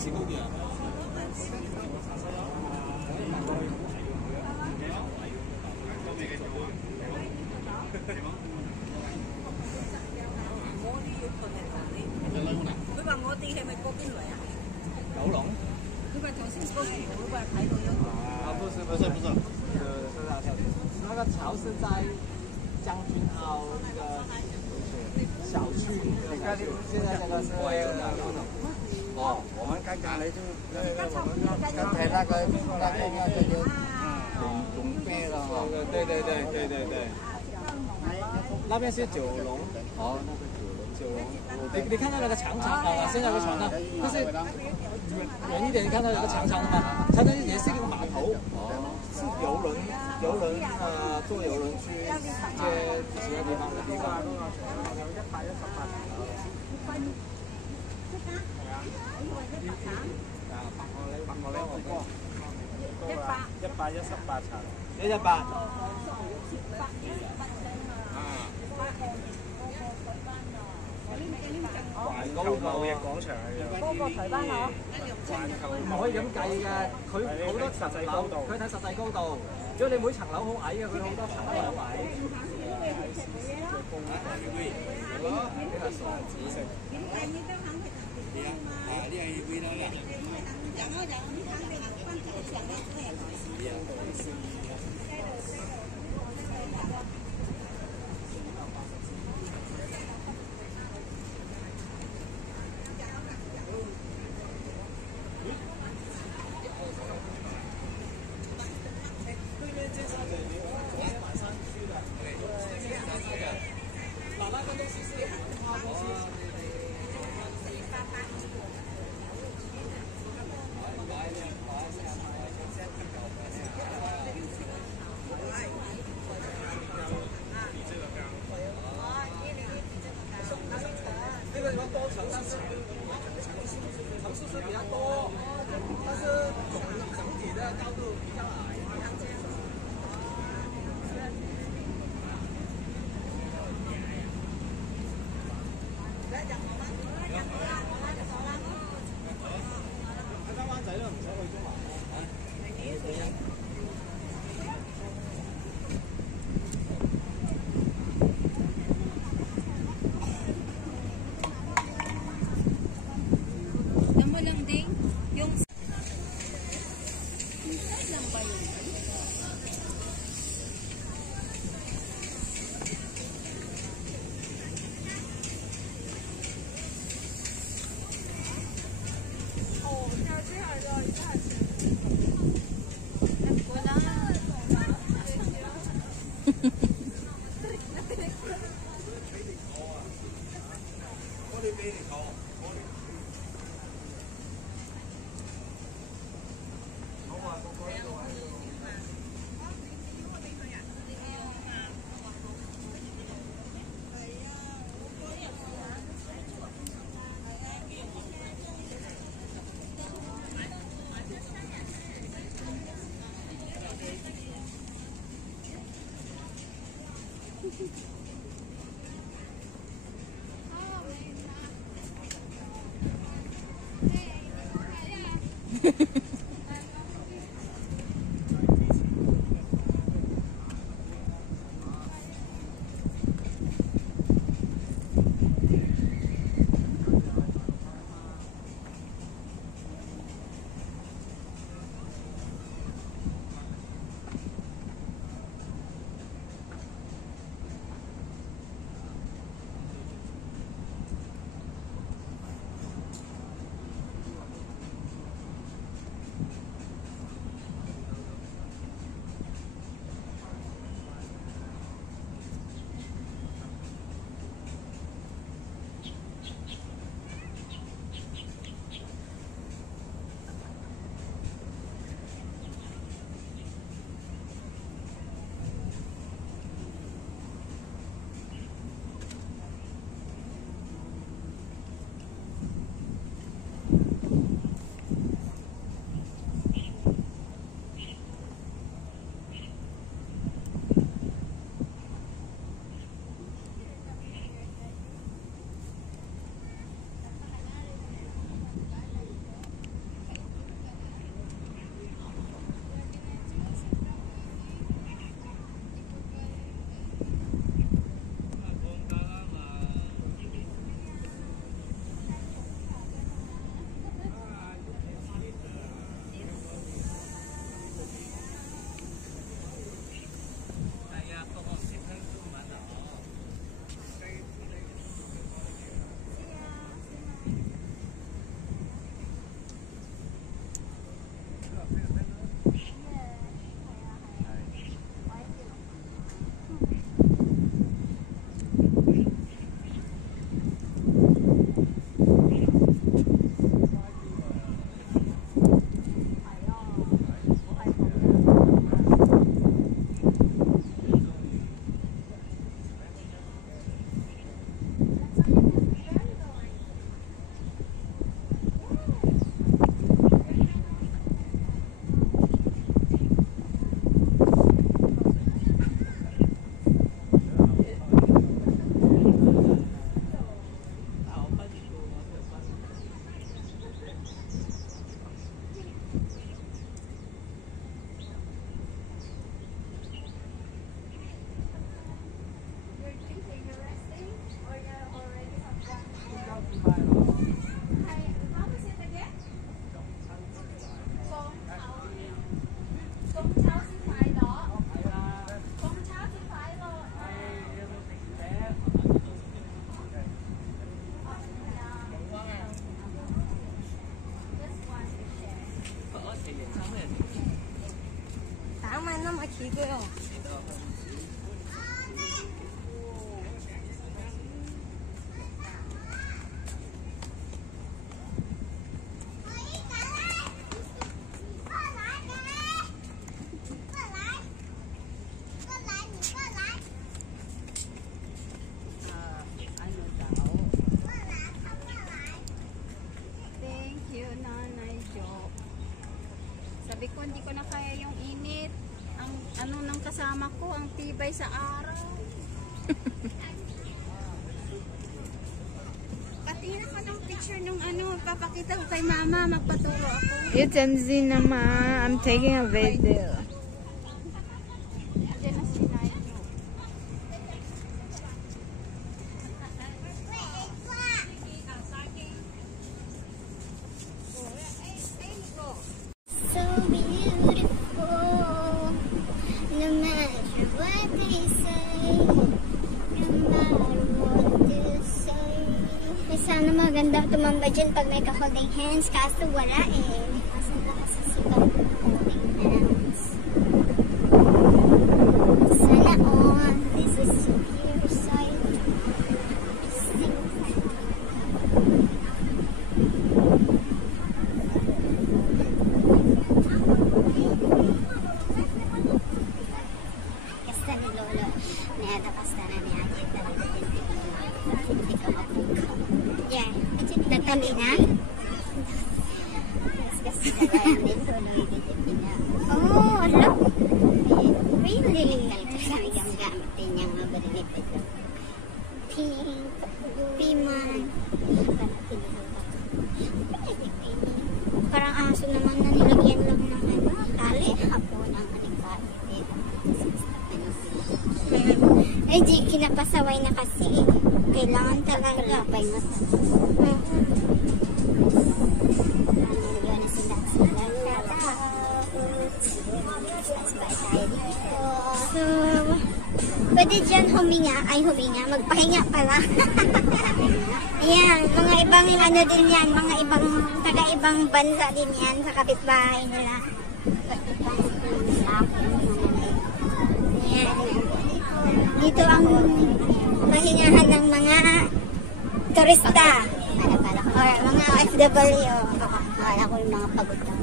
佢話我哋係咪嗰邊嚟啊？九龍。佢話頭先嗰條嗰個睇到有。不是，那个桥是在将军澳那个小区。现在这个是。哦，我们刚刚来就刚才那个就龙飞了哈。对。那边是九龙。哦，那个九龙。你看到那个长长的吗？现在个船呢？就是远一点，你看到有个长长的吗？长长也是一个码头。是游轮坐游轮去接其他地方的地方。118層。118。環球貿易廣場係有。嗰個台灣嗬。唔可以咁計嘅，佢好多層樓，佢睇實際高度。如果你每層樓好矮嘅，佢好多層樓好矮。这个地方多层，但是层数是比较多，但是整体的高度比较矮。喺灣仔都唔使去中環啊！ 이거요. Thank you, Nanay Jo. Sabi ko, hindi ko na kaya yung init. Ang ano ng kasama ko, ang tibay sa araw. Patingin ako ng picture nung ano, papakita ko kay mama, magpaturo ako. It's MZ naman. I'm taking a video. Diyan na si Nanay Jo. So beautiful, no matter what they say, no matter what they say. Ay, sana maganda tumamba dyan pag may ka-holding hands, kaso wala eh. Kaso nakasisigaw holding hands. Sana all, this is a pure sight. Kasta ni Lolo, niada kasta na ni Ate talaga din hindi ka mapugkaw. Yeah, natali na? Yes, kasi talaga din Lolo, hindi na. Oh, look! Really? Kami gamit din niyang mabalinipid. Pink, piman. Parang aso naman na nilagyan lang ng ano, tali. Hapon ang alikari dito. Ay, di kinapasaway na kasi. Kailangan talaga. Kapay mo sa nilagyan na sila. So, pwede dyan huminga. Ay, huminga. Magpahinga pala. Ayan, mga ibang ano din yan. Mga ibang, taga-ibang bansa din yan sa kapitbahay nila. Ayan. Dito ang pahingahan ng mga turista. Or mga FW. Akala ko yung mga pagod lang.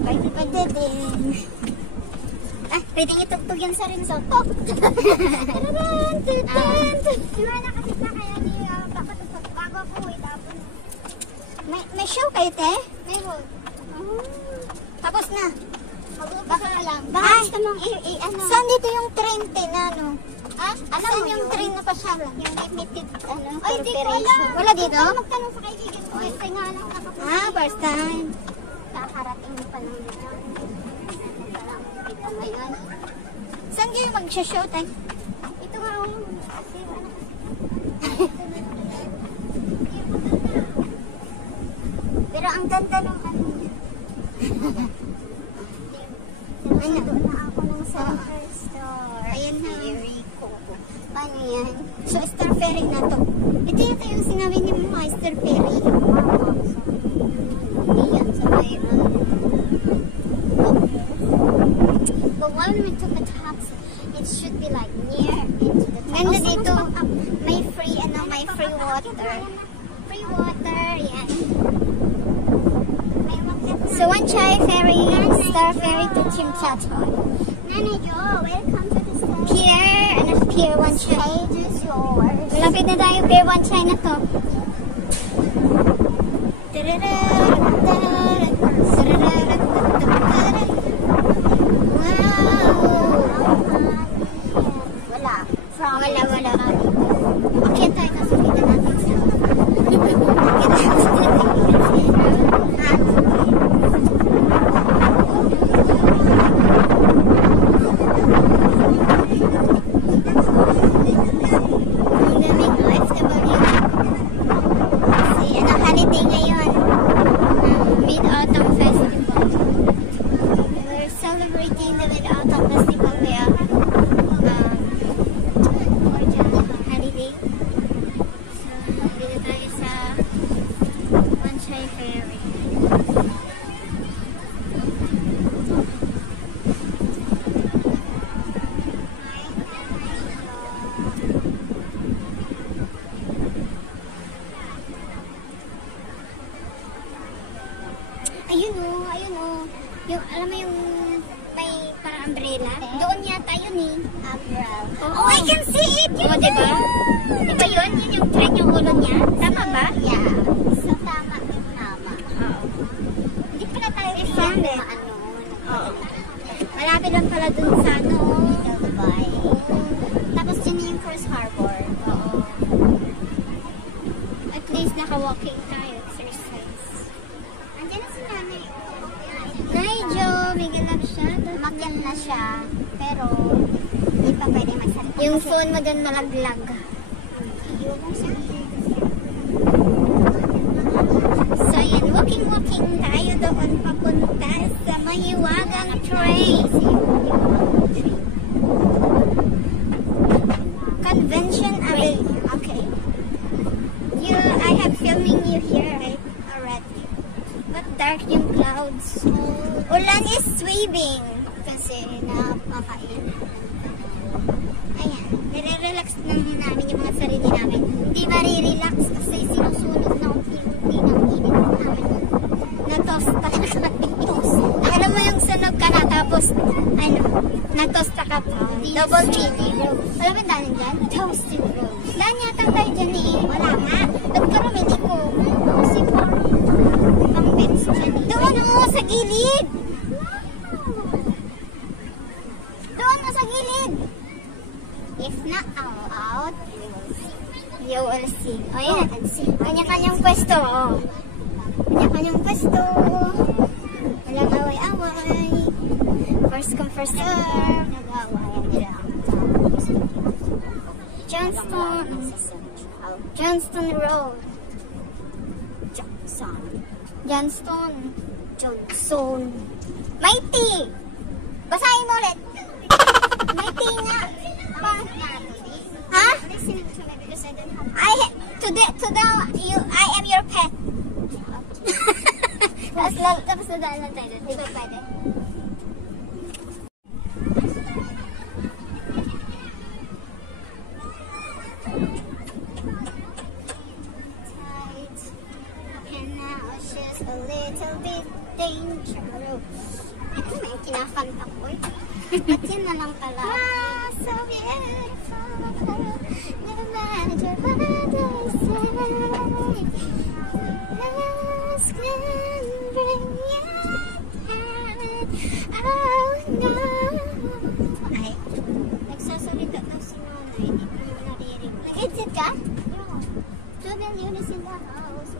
Pwede din. Ah, pwedeng itugtog yan sa rin sa pop. Simana kasi na kaya di papatugtog. Bago ako itapon. May show kayo, te? Meron. Tapos na. Baka lang. Baka gusto mong ano. Saan dito yung train, te, na ano? Ha? Saan yung train na pasyalan? Yung limited, ano, corporation. Wala dito? Magtanong sa kaibigan ko. Kasi nga lang nakapunta. Ah, first time. Kakarating pa lang dito. Ngayon. Saan kayo mag-show tayo? Ito nga ang pero ang ganda ng ano. Ano? Na ako ng Center Store. Ayan na. Very cool. Paano yan? So, Star Ferry na to. Ito yung sinabi ni mga Star Ferry. Hindi yan sa mayroon. But when we took a taxi, it should be like near into the taxi. Ganda dito, may free, may free water. Free water, yan. So, one chai ferry, Star Ferry to Chimchachoy. Nanay Jo, welcome to the station. Pier 1 chai. Is yours. Malapit na tayo, Pier 1 chai na to. Wala. Okay tayo kasi kita natin siya. Ang daming OFW. Kasi holiday ngayon. Ayun oh. Yung, alam mo yung may parang umbrella? Doon yata yun eh. Umbrella. Oh, I can see it! Oh, diba? Diba yun? Yun yung trend yung ulo niya? Tama ba? Yeah. So, tama. Oo. Hindi pala tayo found it. Oo. Malapit lang pala dun sa Dubai. Tapos yun yung first harbor. Oo. At least naka-walking tayo. Exercise. Andiyan na si nanay. Naijo, may ganap siya. Umakyat na siya. Pero, hindi pa pwede magsalita. Yung phone mo dun malaglag. So, yan. Walking tayo doon papunta sa Mahiwagang Train. Convention Array. Okay. I have filming you here, right? Already. But dark yung clouds. Ulan is waving. Kasi napakainit. Ayan. Nire-relax lang namin yung mga sarili namin. Hindi ma-relax kasi sinusunod na unti-unti ng init namin. Na-tosta na kami. Alam mo yung sunog ka na tapos na-tosta ka pa. Double chili. Wala ba danin dyan? Toasted rose. Daan yata tayo dyan eh. Wala nga. Nagkarumili ko. Kasi pang bets dyan eh. Doon mo sa gilid. Doon mo sa gilid. If not out, you will see. Oh, yan. Kanya-kanyang pwesto. Oh. Kanya-kanyang pwesto. Walang away-away. First come, first serve. Nag-away. Johnston Road. Johnson. Mighty. Basahin mo ulit. Mighty nga. Ha? I am your pet. Tapos nadaan lang tayo. Di ba pwede? A little bit dangerous. Ito may kinakanta ko eh. At yun na lang pala. Ah, so beautiful. No matter what I say. Lost can bring you out. Oh no. Ay, nagsasalita na si Mama. Hindi ko naririnig. Nag-exit ka? Trouble yun is in the house.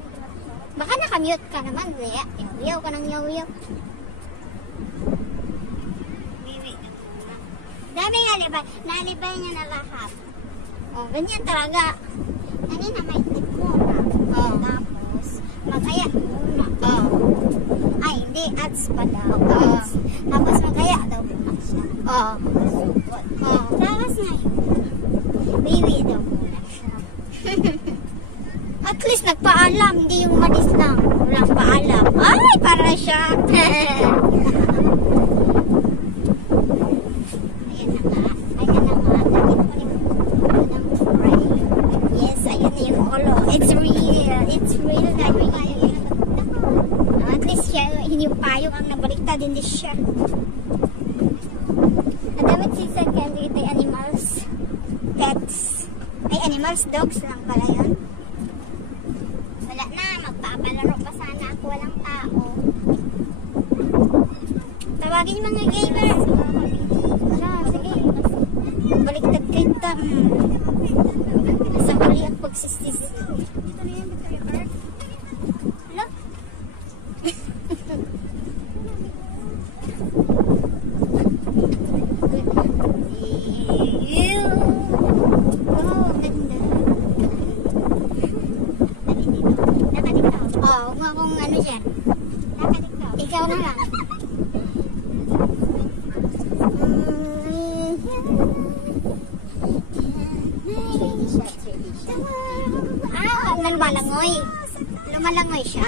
Baka nakamute ka naman, Lea. Yaw-yaw ka ng yaw-yaw. Dami nga libay. Nalibay niya na lahat. O, ganyan talaga. Kanina may tip mo na. O, tapos, magaya muna. O. Ay, hindi. Ads pa daw. O. Tapos, magaya daw muna siya. O. O. Tapos ngayon, baby daw muna siya. At least nagpaalam, hindi yung manis lang. Walang paalam. Ay, para siya. Ayan na nga. Yes, ayan na yung ulo. It's real. It's real na real. At least siya, yung payong ang nabaliktad, hindi siya. At damit si second, ito ay animals. Pets. Ay, animals, dogs lang pala yun. Magpapalaro pa sana ako, walang tao. Tawagin yung mga gamer. Sige. Baliktad kayo tam. Nasa huli ang pagsisis. Dito na yan, Victoria Park. Hala? Kung ano dyan. Ikaw na lang. Lumalangoy. Lumalangoy siya.